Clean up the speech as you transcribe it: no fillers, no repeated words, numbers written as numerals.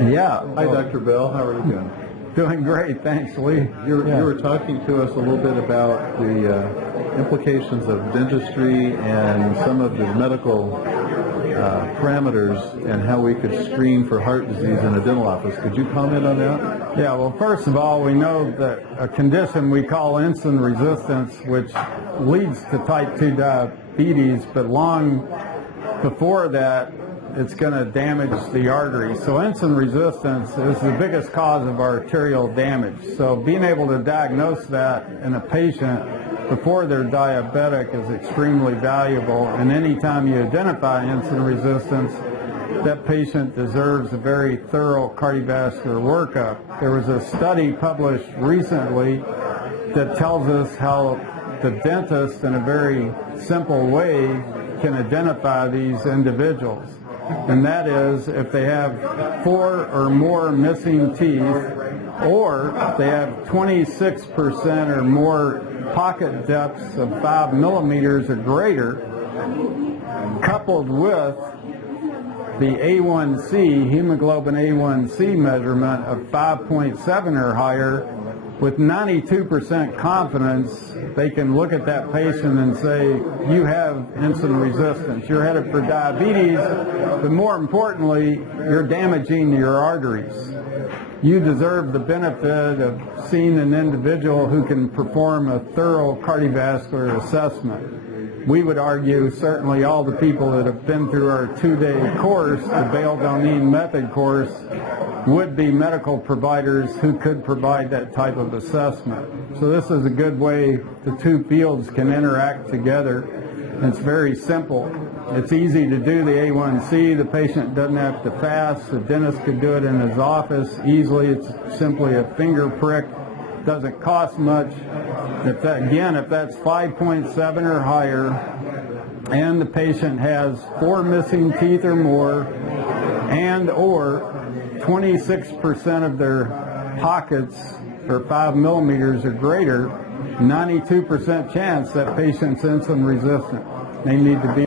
Yeah. Hi, Dr. Bell. How are you doing? Doing great, thanks, Lee. You were talking to us a little bit about the implications of dentistry and some of the medical parameters and how we could screen for heart disease in a dental office. Could you comment on that? Yeah, well, first of all, we know that a condition we call insulin resistance, which leads to type 2 diabetes, but long before that, it's going to damage the artery. So insulin resistance is the biggest cause of arterial damage. So being able to diagnose that in a patient before they're diabetic is extremely valuable. And anytime you identify insulin resistance, that patient deserves a very thorough cardiovascular workup. There was a study published recently that tells us how the dentist, in a very simple way, can identify these individuals. And that is if they have 4 or more missing teeth, or if they have 26% or more pocket depths of 5 millimeters or greater, coupled with the A1C, hemoglobin A1C measurement of 5.7 or higher. With 92% confidence, they can look at that patient and say, you have insulin resistance, you're headed for diabetes, but more importantly, you're damaging your arteries. You deserve the benefit of seeing an individual who can perform a thorough cardiovascular assessment. We would argue certainly all the people that have been through our 2-day course, the Bale-Donine method course, would be medical providers who could provide that type of assessment. So this is a good way the two fields can interact together. It's very simple. It's easy to do the A1C. The patient doesn't have to fast. The dentist could do it in his office easily. It's simply a finger prick. Doesn't cost much. If that's 5.7 or higher, and the patient has 4 missing teeth or more, and or 26% of their pockets are 5 millimeters or greater, 92% chance that patient's insulin resistant. They need to be